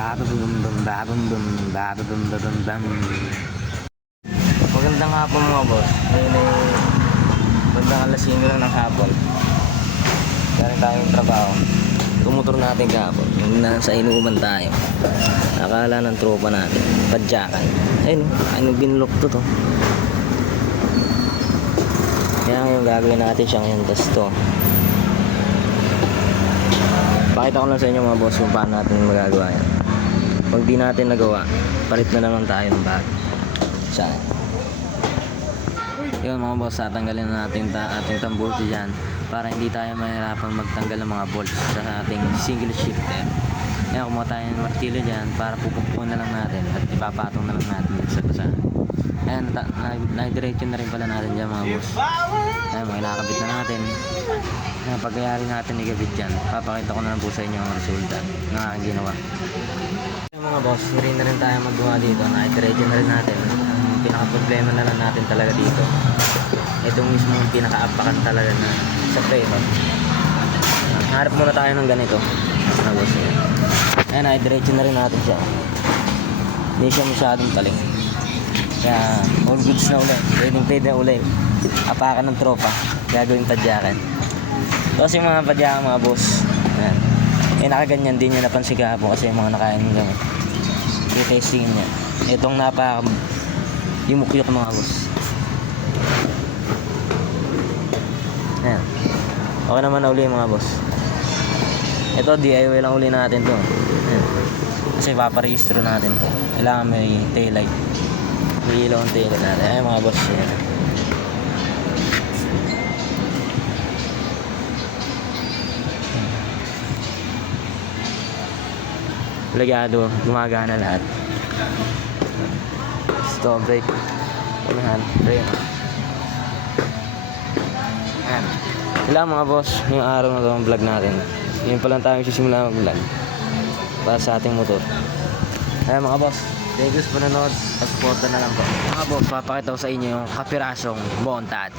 Magandang hapon mga boss. Ngayon ay magandang alas 5 lang ng hapon. Galing tayong trabaho. Tumutur natin kahapon. Yung nasa inuuman tayo. Akala ng tropa natin. Padyakan. Ayun, ano binlock to. Kaya ngayon gagawin natin siya ngayon. Tas to. Pakita ko lang sa inyo mga boss kung paano natin magagawa yan. Pag di natin nagawa, palit na naman tayo ng bag. Saan? Yun mga boss, tatanggalin na natin ating tambulte dyan para hindi tayo mahirapan magtanggal ng mga bolts sa ating single shifter. Kaya kumuha tayo ng martilyo dyan para pupukpuan na lang natin at ipapatong na lang natin sa basahan. Ayan, na-diretso na rin pala natin dyan mga boss. Ayan, mga nakakabit na natin. Ayan, pagkayari natin ikabit dyan, papakita ko na lang po sa inyo ang resulta ng aking ginawa. Ayan mga boss, hindi na rin tayo magawa dito. Na-diretso na rin natin. Ang pinaka-problema na lang natin talaga dito, itong mismo yung pinaka-apakan talaga na sa preno. Harap muna tayo ng ganito mga boss. Ayan, na-diretso na rin natin siya. Hindi siya masyadong taling. Kaya all goods na ulit. Pwede na ulit. Apakan ng tropa. Gagawin padyakan. Kasi yung mga padyakan mga boss, ayan. Eh nakaganyan din niya napansin kahapon kasi yung mga nakain ng gamit. I-testing niya. Itong yumukyok mga boss. Ayan. Okay naman na uli mga boss. Ito DIY lang uli natin to. Ayan. Kasi paparehistro natin to. Kailangan may taillight. May ilaw ang taillight natin. Ayan mga boss. Ayan. Plagado, gumagana lahat. Stop brake. Hand brake. Ayan. Kailangan mga boss, yung araw na ito ang vlog natin. Ngayon pa lang tayo sisimula mag-vlog para sa ating motor. Ayan mga boss, thank you sa panonood. Pag-supporta na lang po. Mga boss, papakita ko sa inyo yung kapirasong montage.